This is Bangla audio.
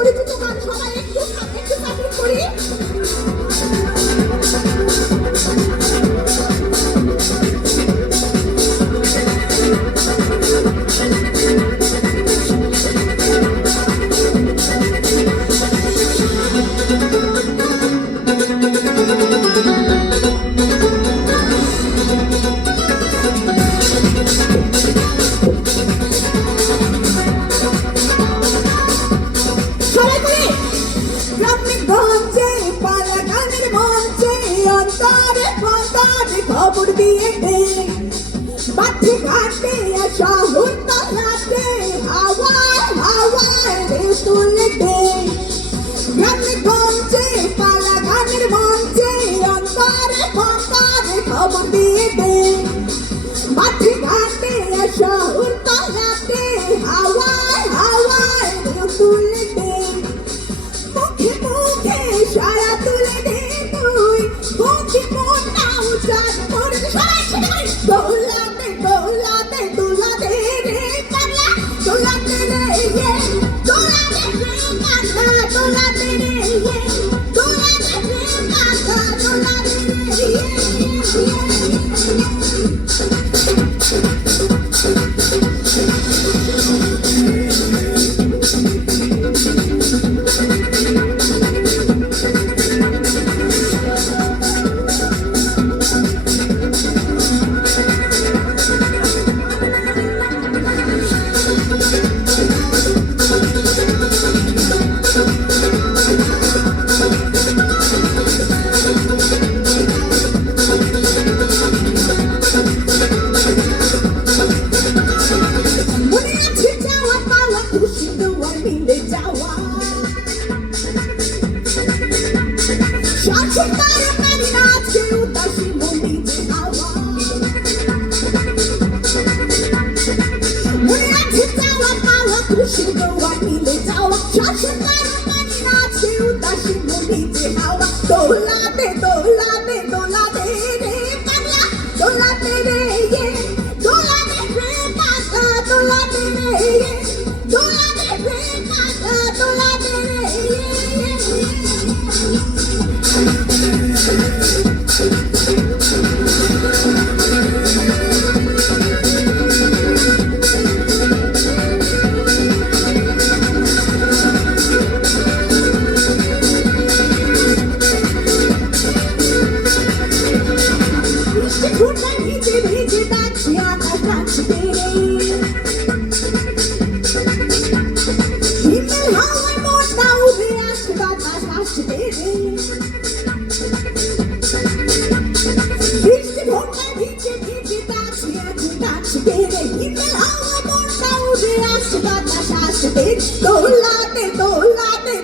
পরিচিত গান সবাই একটু সাপোর্ট করি। খবর দিয়ে দে বাচ্চে ঘাটে শহর তলাতে হাওয়ায় হাওয়ায় তুলে দে গ্রামে গঞ্জে পালা গানের মঞ্চে অন্তরে ফন্তরে খবর দিয়ে দে বাচ্চে ঘাটে শহর তলাতে হাওয়ায় হাওয়ায় তুলে দে মুখে মুখে সারা তুলে দে তুই মুখে মোটা উচার করে সবাই দৌলাতে দৌলাতে দৌলাতে রে পাগলা দৌলাতে রে ইয়ে দৌলাতে রে পাগলা দৌলাতে রে ইয়ে দৌলাতে রে পাগলা দৌলাতে রে ইয়ে দৌলাতে দৌলাতে দৌলাতে রে পাগলা দৌলাতে রে ইয়ে দৌলাতে রে পাগলা দৌলাতে রে ইয়ে দৌলাতে রে পাগলা দৌলাতে রে দৌলাতে দৌলাতে